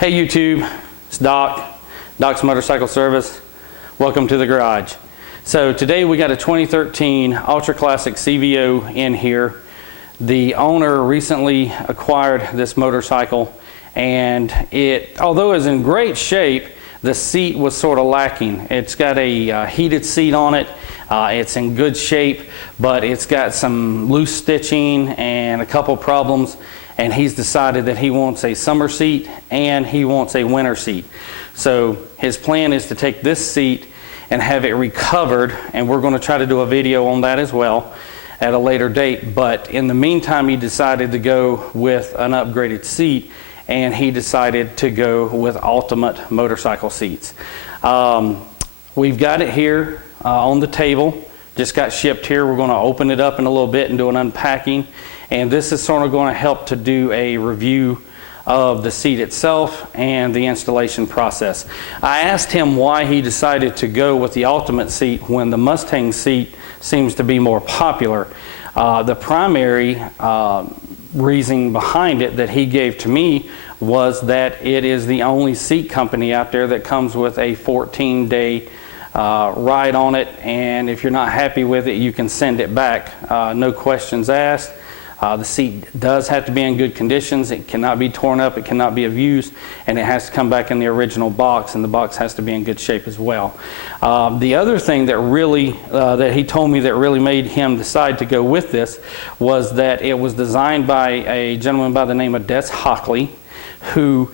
Hey YouTube, it's Doc's Motorcycle Service. Welcome to the garage. So today we got a 2013 Ultra Classic CVO in here. The owner recently acquired this motorcycle, and although it's in great shape, the seat was sort of lacking. It's got a heated seat on it. It's in good shape, but it's got some loose stitching and a couple problems, and he's decided that he wants a summer seat and he wants a winter seat. So his plan is to take this seat and have it recovered, and we're going to try to do a video on that as well at a later date. But in the meantime, he decided to go with an upgraded seat, and he decided to go with Ultimate motorcycle seats. We've got it here on the table, just got shipped here. We're going to open it up in a little bit and do an unpacking, and this is sort of going to help to do a review of the seat itself and the installation process. I asked him why he decided to go with the Ultimate seat when the Mustang seat seems to be more popular. The primary reason behind it that he gave to me was that it is the only seat company out there that comes with a 14-day ride on it, and if you're not happy with it, you can send it back, no questions asked. The seat does have to be in good conditions. It cannot be torn up, it cannot be abused, and it has to come back in the original box, and the box has to be in good shape as well. The other thing that really, that he told me that really made him decide to go with this was that it was designed by a gentleman by the name of Harley, who,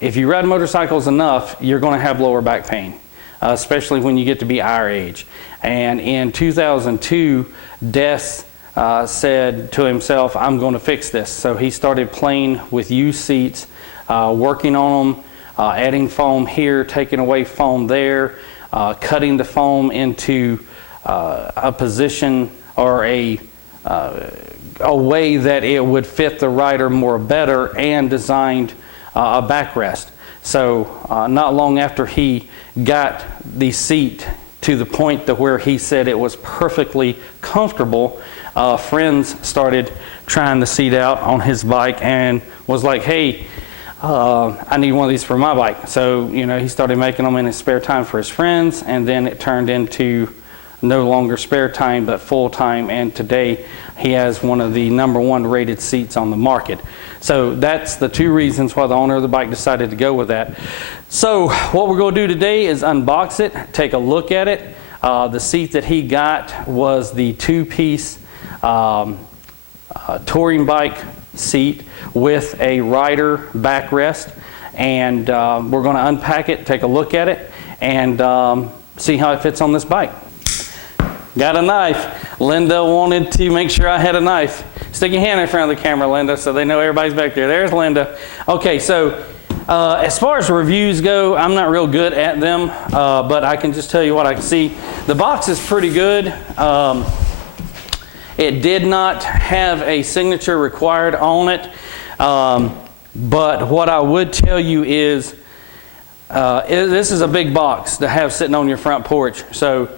if you ride motorcycles enough, you're going to have lower back pain, especially when you get to be our age. And in 2002, Des said to himself, I'm going to fix this. So he started playing with used seats, working on them, adding foam here, taking away foam there, cutting the foam into a position or a way that it would fit the rider more better, and designed a backrest. So not long after he got the seat to the point to where he said it was perfectly comfortable, friends started trying the seat out on his bike and was like, hey, I need one of these for my bike. So, you know, he started making them in his spare time for his friends, and then it turned into no longer spare time but full time, and today he has one of the #1 rated seats on the market. So that's the two reasons why the owner of the bike decided to go with that. So what we're going to do today is unbox it, take a look at it. The seat that he got was the two-piece touring bike seat with a rider backrest, and we're going to unpack it, take a look at it, and see how it fits on this bike. Got a knife. Linda wanted to make sure I had a knife. Stick your hand in front of the camera, Linda, so they know everybody's back there. There's Linda. Okay, so as far as reviews go, I'm not real good at them, but I can just tell you what I can see. The box is pretty good. It did not have a signature required on it, but what I would tell you is this is a big box to have sitting on your front porch. So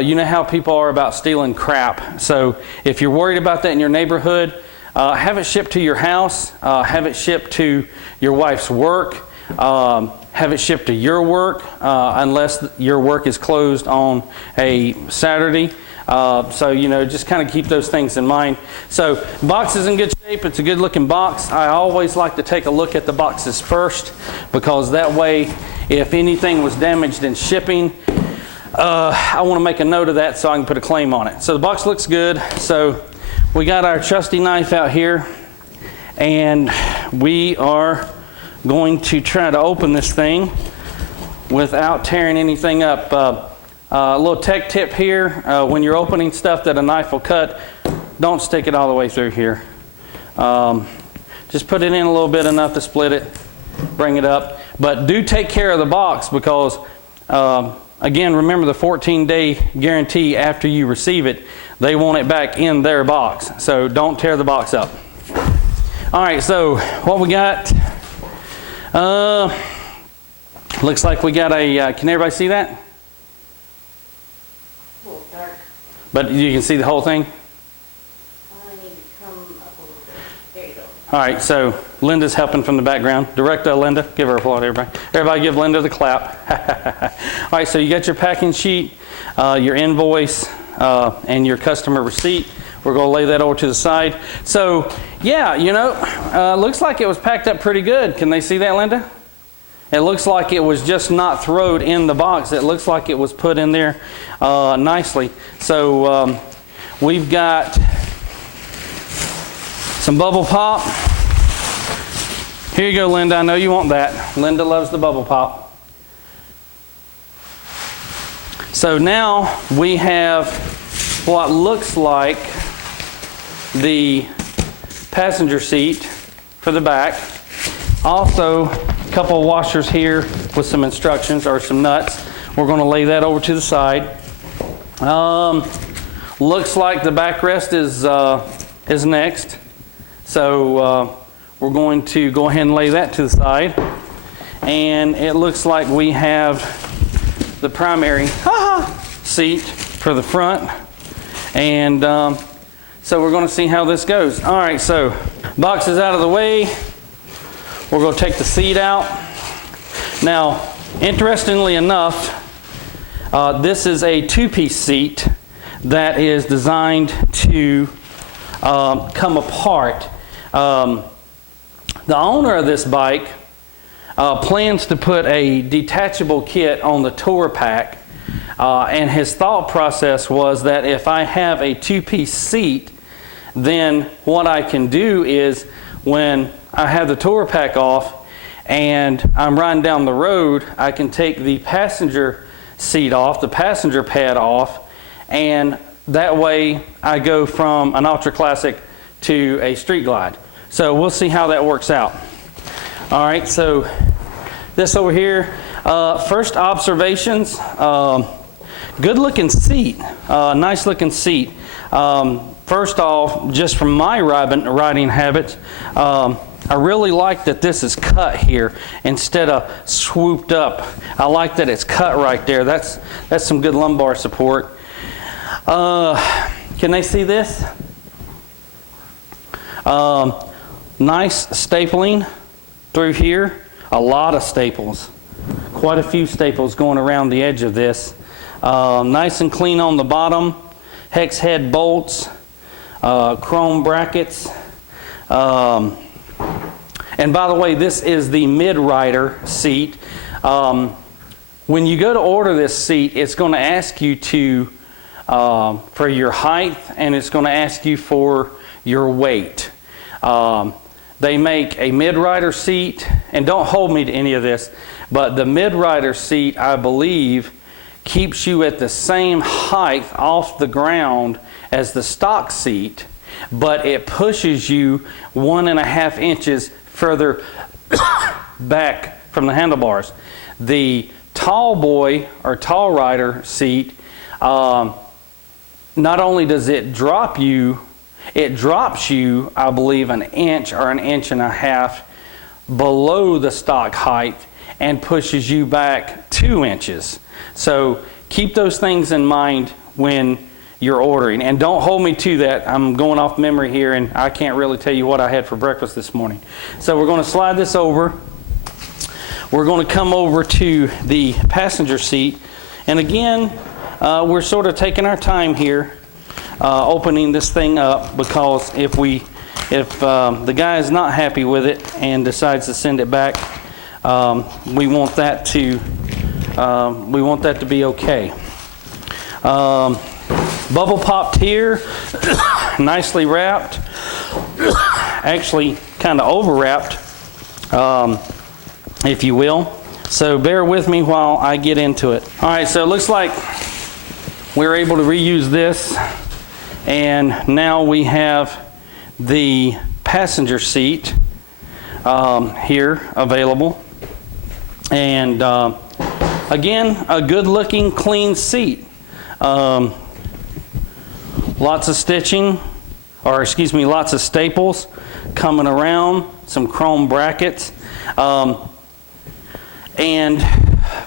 you know how people are about stealing crap. So if you're worried about that in your neighborhood, have it shipped to your house, have it shipped to your wife's work, have it shipped to your work, unless your work is closed on a Saturday. So, you know, just kind of keep those things in mind. So, the box is in good shape. It's a good looking box. I always like to take a look at the boxes first, because that way, if anything was damaged in shipping, I want to make a note of that so I can put a claim on it. So the box looks good. So we got our trusty knife out here, and we are going to try to open this thing without tearing anything up. A little tech tip here, when you're opening stuff that a knife will cut, don't stick it all the way through here. Just put it in a little bit, enough to split it, bring it up. But do take care of the box, because again, remember the 14-day guarantee after you receive it. They want it back in their box, so don't tear the box up. All right, so what we got, looks like we got a, can everybody see that? A little dark. But you can see the whole thing? I need to come up a little bit. There you All right, so Linda's helping from the background. Director Linda, give her a applaud, everybody. Everybody give Linda the clap. All right, so you got your packing sheet, your invoice, and your customer receipt. We're going to lay that over to the side. So, yeah, you know, looks like it was packed up pretty good. Can they see that, Linda? It looks like it was just not thrown in the box. It looks like it was put in there nicely. So we've got some bubble pop. Here you go, Linda. I know you want that. Linda loves the bubble pop. So now we have what looks like the passenger seat for the back. Also, a couple of washers here with some instructions or some nuts. We're going to lay that over to the side. Looks like the backrest is next. So we're going to go ahead and lay that to the side. And it looks like we have the primary seat for the front. And so we're going to see how this goes. All right, so box is out of the way. We're going to take the seat out. Now, interestingly enough, this is a two-piece seat that is designed to come apart. The owner of this bike plans to put a detachable kit on the tour pack, and his thought process was that if I have a two-piece seat, then what I can do is when I have the tour pack off and I'm riding down the road, I can take the passenger seat off, the passenger pad off, and that way I go from an Ultra Classic to a Street Glide. So we'll see how that works out. All right, so this over here, first observations, good looking seat, nice looking seat. First off, just from my riding habits, I really like that this is cut here instead of swooped up. I like that it's cut right there. That's some good lumbar support. Can they see this? Nice stapling through here. A lot of staples. Quite a few staples going around the edge of this. Nice and clean on the bottom. Hex head bolts. Chrome brackets. And by the way, this is the mid-rider seat. When you go to order this seat, it's going to ask you to for your height, and it's going to ask you for your weight. They make a mid-rider seat, and don't hold me to any of this, but the mid-rider seat, I believe, keeps you at the same height off the ground as the stock seat, but it pushes you 1.5 inches further back from the handlebars. The tall boy or tall rider seat, not only does it drop you, it drops you, I believe, 1 inch or 1.5 inches below the stock height and pushes you back 2 inches. So keep those things in mind when you're ordering. And don't hold me to that. I'm going off memory here, and I can't really tell you what I had for breakfast this morning. So we're going to slide this over. We're going to come over to the passenger seat. And again, we're sort of taking our time here, opening this thing up, because if the guy is not happy with it and decides to send it back, we want that to be okay. Bubble popped here, nicely wrapped, actually kind of over wrapped, if you will. So bear with me while I get into it. All right, so it looks like we're able to reuse this, and now we have the passenger seat here available. And again, a good looking clean seat. Lots of stitching, or excuse me, lots of staples coming around, some chrome brackets. And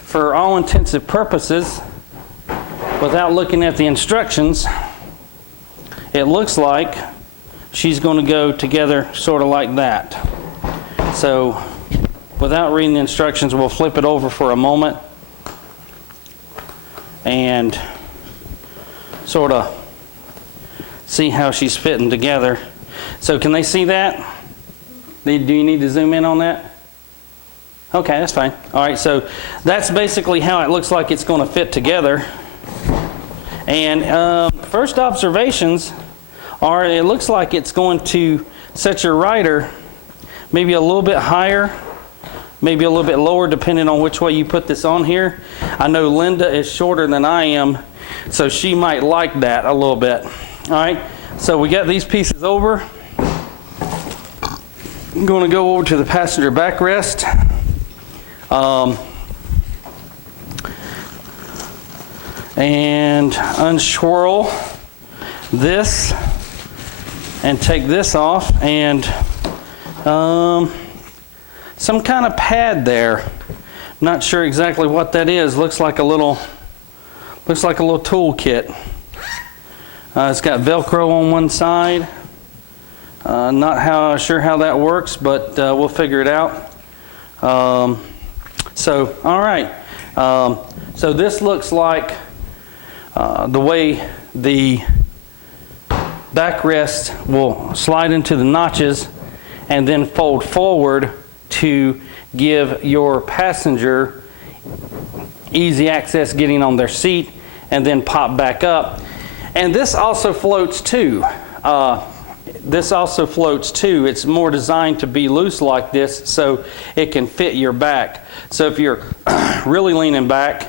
for all intensive purposes, without looking at the instructions, it looks like she's going to go together sort of like that. So without reading the instructions, we'll flip it over for a moment and sort of see how she's fitting together. So can they see that? Do you need to zoom in on that? Okay, that's fine. All right, so that's basically how it looks like it's going to fit together. And first observations are, it looks like it's going to set your rider maybe a little bit higher, maybe a little bit lower, depending on which way you put this on here. I know Linda is shorter than I am, so she might like that a little bit. All right, so we got these pieces over. I'm going to go over to the passenger backrest. And unswirl this and take this off, and some kind of pad there. Not sure exactly what that is. Looks like a little tool kit. It's got Velcro on one side. Not sure how that works, but we'll figure it out. So all right. So this looks like the way the backrest will slide into the notches and then fold forward to give your passenger easy access getting on their seat, and then pop back up. And this also floats too. It's more designed to be loose like this so it can fit your back. So if you're really leaning back,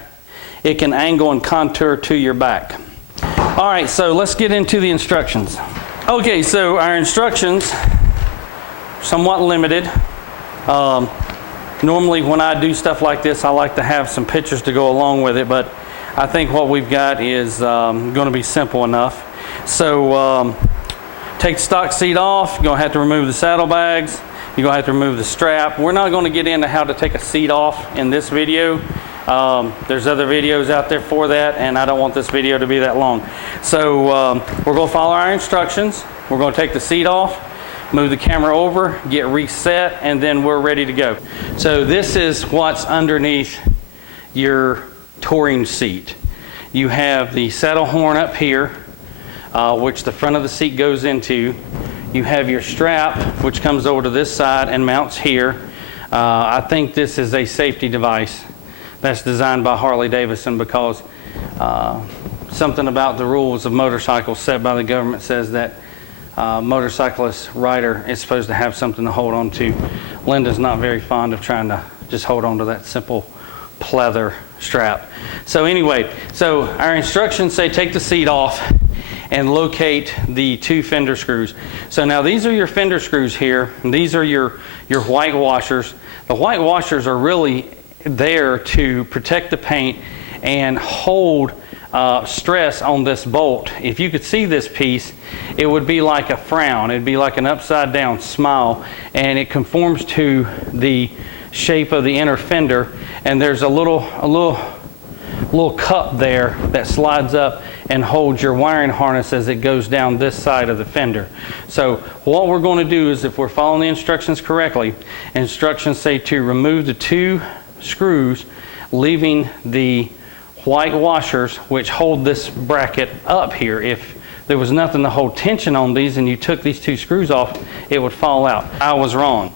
it can angle and contour to your back. All right, so let's get into the instructions. Okay, so our instructions are somewhat limited. Normally when I do stuff like this, I like to have some pictures to go along with it, but I think what we've got is going to be simple enough. So take the stock seat off. You're going to have to remove the saddlebags. You're going to have to remove the strap. We're not going to get into how to take a seat off in this video. There's other videos out there for that, and I don't want this video to be that long. So we're going to follow our instructions. We're going to take the seat off, move the camera over, get reset, and then we're ready to go. So this is what's underneath your touring seat. You have the saddle horn up here, which the front of the seat goes into. You have your strap, which comes over to this side and mounts here. I think this is a safety device that's designed by Harley Davidson, because something about the rules of motorcycles set by the government says that motorcyclist rider is supposed to have something to hold on to. Linda's not very fond of trying to just hold on to that simple pleather strap. So anyway, so our instructions say take the seat off and locate the two fender screws. So now these are your fender screws here, and these are your white washers. The white washers are really there to protect the paint and hold stress on this bolt. If you could see this piece, it would be like a frown. It'd be like an upside down smile, and it conforms to the shape of the inner fender, and there's a little cup there that slides up and holds your wiring harness as it goes down this side of the fender. So what we're going to do is, if we're following the instructions correctly, instructions say to remove the two screws, leaving the white washers which hold this bracket up here. If there was nothing to hold tension on these and you took these two screws off, it would fall out. I was wrong.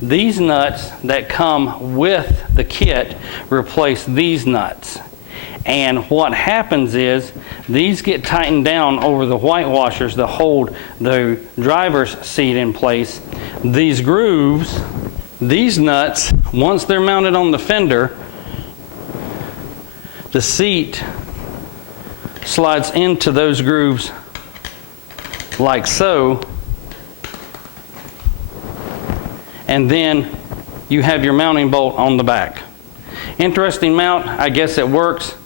These nuts that come with the kit replace these nuts. And what happens is these get tightened down over the white washers to hold the driver's seat in place. These grooves, these nuts, once they're mounted on the fender, the seat slides into those grooves like so, and then you have your mounting bolt on the back. Interesting mount. I guess it works.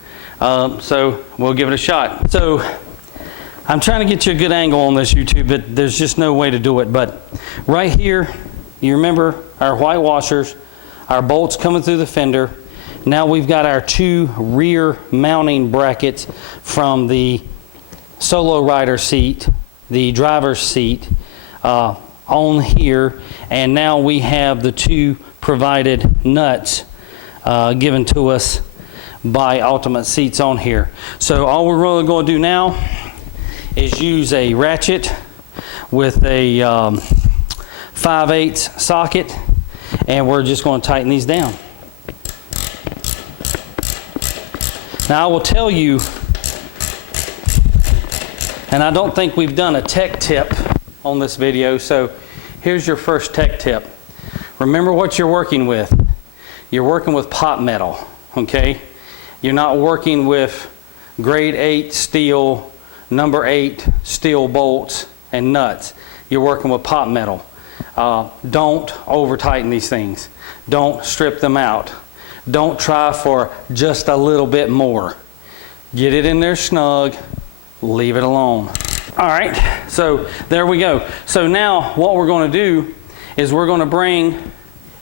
So we'll give it a shot. So I'm trying to get you a good angle on this, YouTube, but there's just no way to do it. But right here, you remember our white washers, our bolts coming through the fender. Now we've got our two rear mounting brackets from the solo rider seat the driver's seat on here, and now we have the two provided nuts given to us by Ultimate Seats on here. So all we're really going to do now is use a ratchet with a 5/8 socket, and we're just going to tighten these down. Now I will tell you, and I don't think we've done a tech tip on this video, so here's your first tech tip. Remember what you're working with. You're working with pot metal, okay? You're not working with grade 8 steel, number 8 steel bolts and nuts. You're working with pot metal. Don't over tighten these things. Don't strip them out. Don't try for just a little bit more. Get it in there snug, leave it alone. All right, so there we go. So now what we're going to do is we're going to bring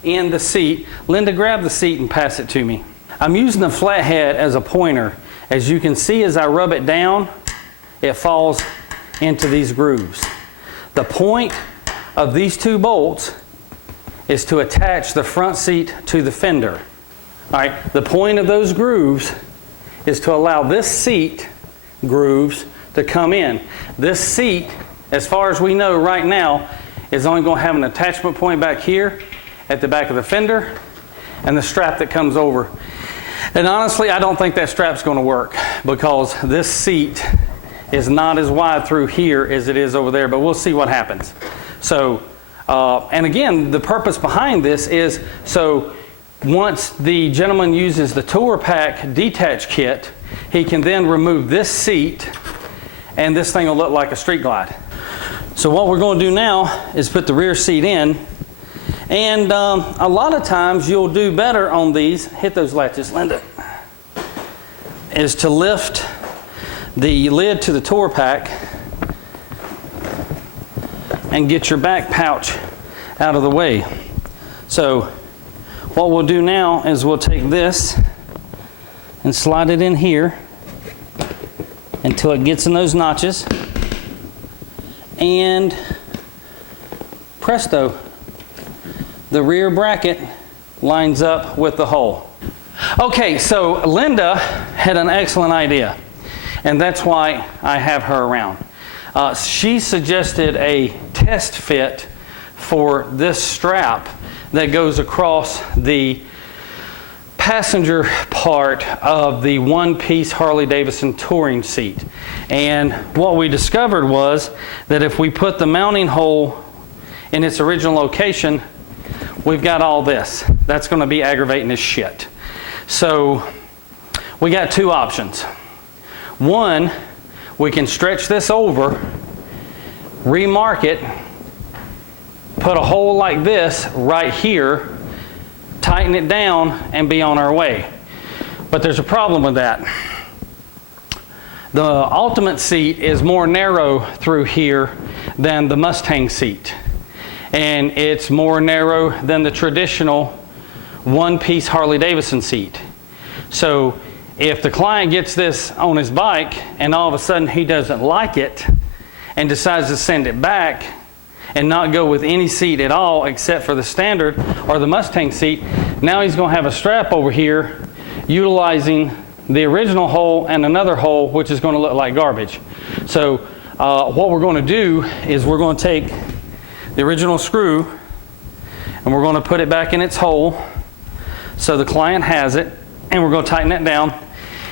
in the seat. Linda, grab the seat and pass it to me. I'm using the flathead as a pointer. As you can see, as I rub it down, it falls into these grooves. The point of these two bolts is to attach the front seat to the fender. All right, the point of those grooves is to allow this seat grooves to come in. This seat, as far as we know right now, is only going to have an attachment point back here at the back of the fender and the strap that comes over. And honestly, I don't think that strap's going to work because this seat is not as wide through here as it is over there, but we'll see what happens. So, and again, the purpose behind this is so once the gentleman uses the Tour Pack detach kit, he can then remove this seat and this thing will look like a Street Glide. So what we're going to do now is put the rear seat in, and a lot of times you'll do better on these, hit those latches, Linda, is to lift the lid to the Tour Pack and get your back pouch out of the way. So what we'll do now is we'll take this and slide it in here until it gets in those notches, and presto, the rear bracket lines up with the hole. Okay, so Linda had an excellent idea, and that's why I have her around. She suggested a test fit for this strap that goes across the passenger part of the one-piece Harley Davidson touring seat. And what we discovered was that if we put the mounting hole in its original location, we've got all this. That's going to be aggravating as shit. So we got two options. One, we can stretch this over, remark it, put a hole like this right here, tighten it down, and be on our way. But there's a problem with that. The Ultimate seat is more narrow through here than the Mustang seat. And it's more narrow than the traditional one-piece Harley Davidson seat. So if the client gets this on his bike and all of a sudden he doesn't like it and decides to send it back and not go with any seat at all except for the standard or the Mustang seat, now he's going to have a strap over here utilizing the original hole and another hole, which is going to look like garbage. So what we're going to do is we're going to take the original screw and we're going to put it back in its hole so the client has it, and we're going to tighten it down,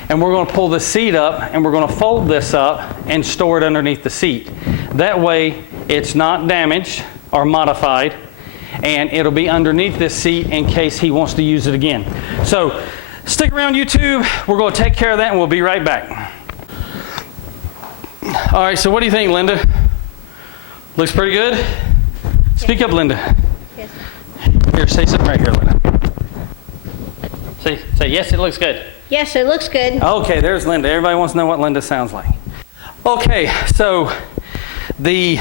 and we're going to pull the seat up and we're going to fold this up and store it underneath the seat. That way it's not damaged or modified, and it'll be underneath this seat in case he wants to use it again. So stick around, YouTube. We're going to take care of that and we'll be right back. All right, so what do you think, Linda? Looks pretty good? Speak up, Linda. Yes. Here, say something right here, Linda. Say yes, it looks good. Yes, it looks good. Okay, there's Linda. Everybody wants to know what Linda sounds like. Okay, so the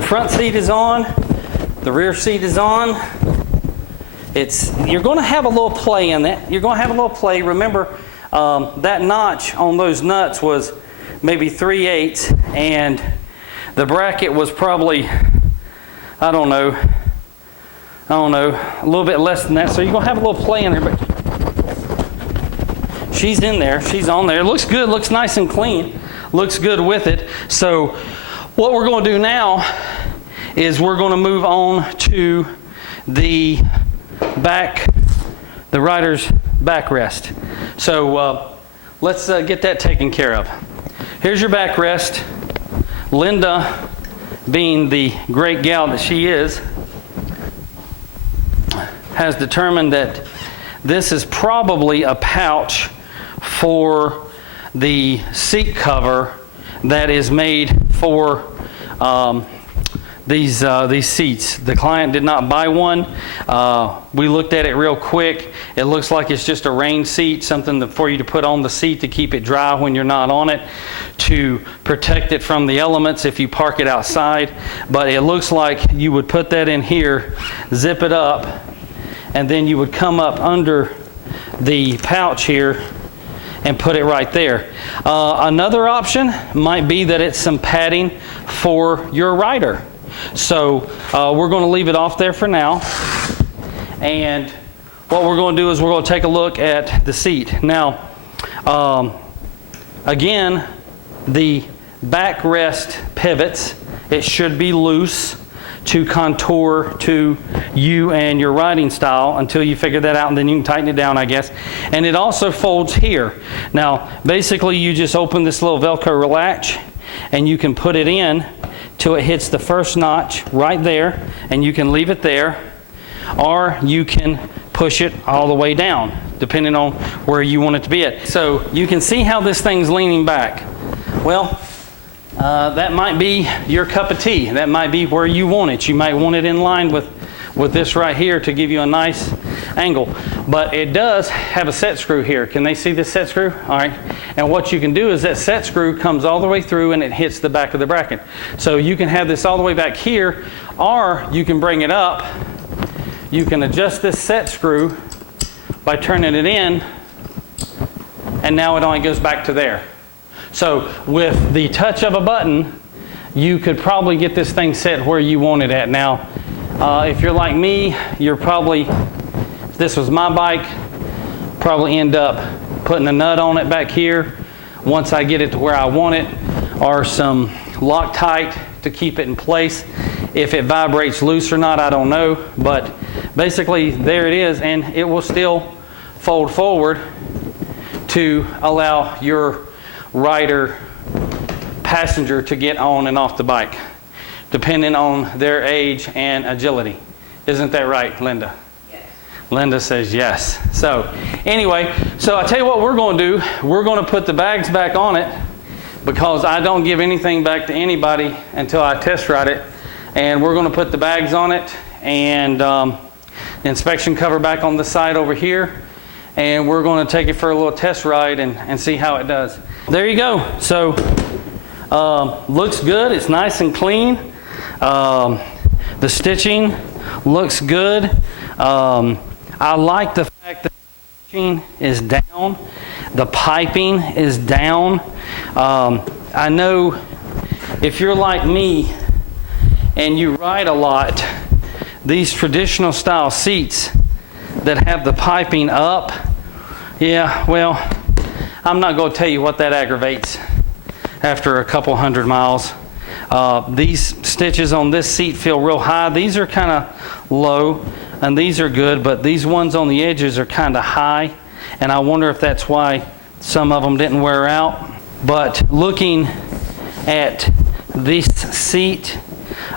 front seat is on, the rear seat is on. You're going to have a little play in it. You're going to have a little play. Remember, that notch on those nuts was maybe 3/8, and The bracket was probably, I don't know, a little bit less than that. So you're gonna have a little play in there, but she's in there, she's on there. It looks good, looks nice and clean, looks good with it. So what we're gonna do now is we're gonna move on to the rider's backrest. So let's get that taken care of. Here's your backrest. Linda, being the great gal that she is, has determined that this is probably a pouch for the seat cover that is made for these seats. The client did not buy one. We looked at it real quick. It looks like it's just a rain seat, something for you to put on the seat to keep it dry when you're not on it, to protect it from the elements if you park it outside. But it looks like you would put that in here, zip it up, and then you would come up under the pouch here and put it right there. Another option might be that it's some padding for your rider. So we're going to leave it off there for now. And what we're going to do is we're going to take a look at the seat. Now, again, the backrest pivots, it should be loose to contour to you and your riding style until you figure that out, and then you can tighten it down, I guess. And it also folds here. Now, basically, you just open this little Velcro latch, and you can put it in till it hits the first notch right there, and you can leave it there, or you can push it all the way down, depending on where you want it to be at. So you can see how this thing's leaning back. Well, that might be your cup of tea. That might be where you want it. You might want it in line with this right here to give you a nice angle. But it does have a set screw here. Can they see this set screw? All right. And what you can do is that set screw comes all the way through and it hits the back of the bracket. So you can have this all the way back here, or you can bring it up. You can adjust this set screw by turning it in, and now it only goes back to there. So with the touch of a button, you could probably get this thing set where you want it at. Now, if you're like me, you're probably, if this was my bike, probably end up putting a nut on it back here once I get it to where I want it, or some Loctite to keep it in place. If it vibrates loose or not, I don't know. But basically, there it is, and it will still fold forward to allow your rider passenger to get on and off the bike, depending on their age and agility. Isn't that right, Linda? Yes. Linda says yes. So anyway, so I tell you what we're going to do. We're going to put the bags back on it, because I don't give anything back to anybody until I test ride it. And we're going to put the bags on it, and the inspection cover back on the side over here, and we're going to take it for a little test ride and see how it does. There you go. So looks good. It's nice and clean. The stitching looks good. I like the fact that the stitching is down. The piping is down. I know if you're like me and you ride a lot, these traditional style seats that have the piping up, yeah, well, I'm not going to tell you what that aggravates after a couple 100 miles. These stitches on this seat feel real high. These are kind of low, and these are good, but these ones on the edges are kind of high, and I wonder if that's why some of them didn't wear out. But looking at this seat,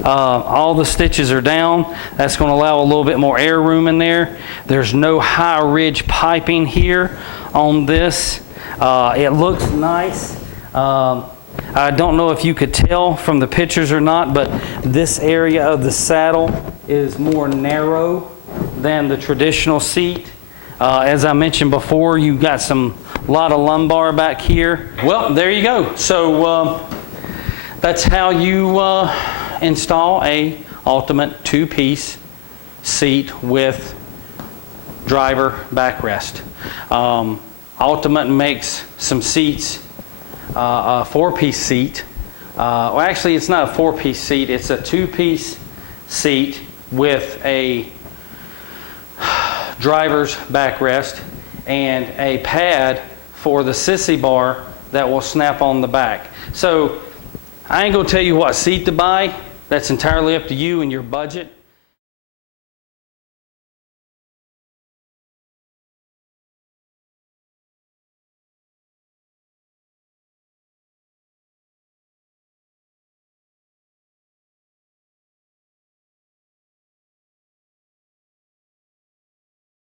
all the stitches are down. That's going to allow a little bit more air room in there. There's no high ridge piping here on this. It looks nice. I don't know if you could tell from the pictures or not, but this area of the saddle is more narrow than the traditional seat. As I mentioned before, you've got a lot of lumbar back here. Well, there you go. So that's how you install a ultimate two-piece seat with driver backrest. Ultimate makes some seats, a four-piece seat well, actually it's not a 4-piece seat, it's a 2-piece seat with a driver's backrest and a pad for the sissy bar that will snap on the back. So I ain't gonna tell you what seat to buy. That's entirely up to you and your budget.